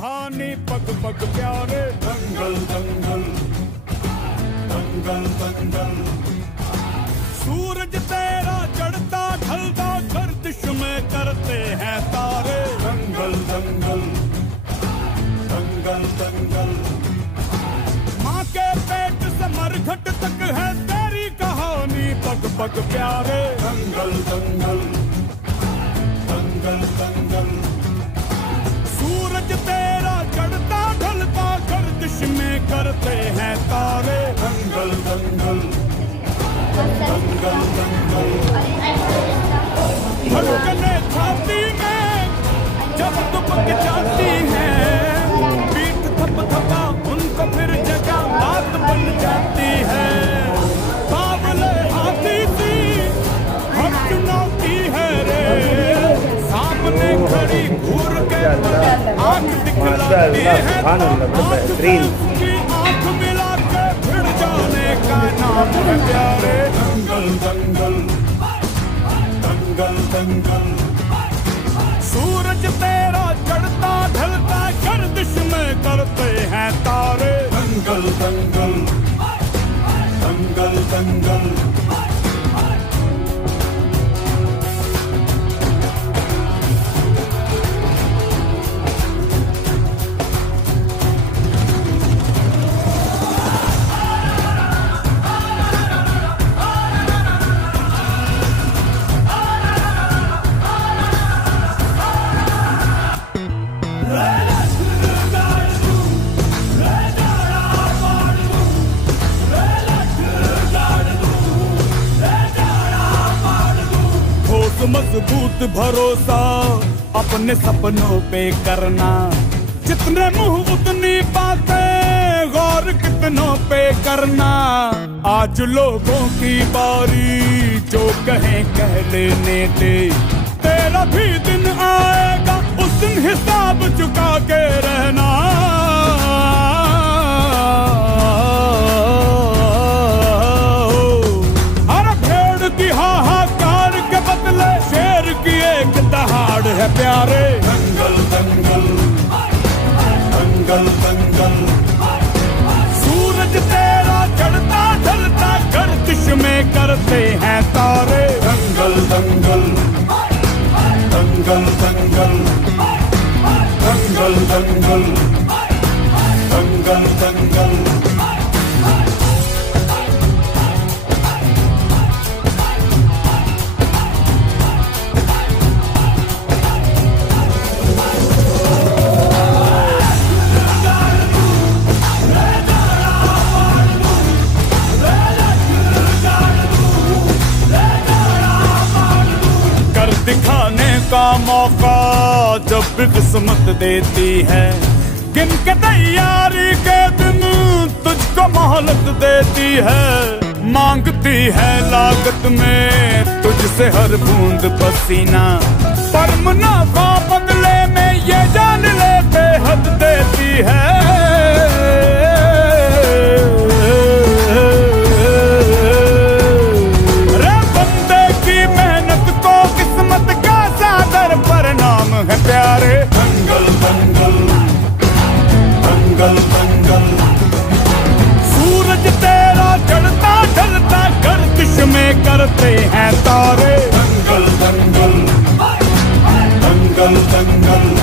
कहानी पग पग प्यारे। दंगल दंगल दंगल दंगल, सूरज तेरा चढ़ता ढलता गर्दिश में करते हैं तारे। दंगल दंगल दंगल दंगल, माँ के पेट से मरघट तक है तेरी कहानी पग पग प्यारे। दंगल दंगल दंगल दंगल, सूरज तेरा चढ़ता ढलता गर्दिश में करते हैं तारे। दंगल दंगल दंगल दंगल, धड़कने छाती में जब दुबक जाती है, पीठ थप थपा उनको फिर जगह बात बन जाती है। बावले हाथी सी हम चुनौती है रे, सामने खड़ी घूर के आंख दिखलाती है। आंख मिला के फिर जाने का नाम है प्यारे। दंगल दंगल दंगल दंगल, सूरज तेरा चढ़ता ढलता गर्दिश में करते हैं तारे। दंगल दंगल दंगल दंगल, मजबूत भरोसा अपने सपनों पे करना, जितने मुंह उतनी बातें गौर कितनों पे करना। आज लोगों की बारी जो कहें कह लेने दे, तेरा भी दिन आएगा उस दिन हिसाब चुका के रहना। है प्यारे। दंगल दंगल दंगल दंगल, सूरज तेरा चढ़ता ढलता गर्दिश में करते हैं तारे। दंगल दंगल दंगल दंगल दंगल दंगल दंगल दंगल, दिखाने का मौका जब भी किस्मत देती है, गिन के तैयारी के दिन तुझको मोहलत देती है। मांगती है लागत में तुझसे हर बूंद पसीना, पर मुनाफा बदले में ये जान ले बेहद देती है। है प्यारे। दंगल दंगल दंगल दंगल, सूरज तेरा चढ़ता ढलता गर्दिश में करते हैं तारे। दंगल दंगल दंगल दंगल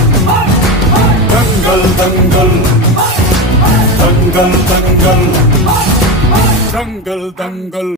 दंगल दंगल दंगल दंगल दंगल दंगल।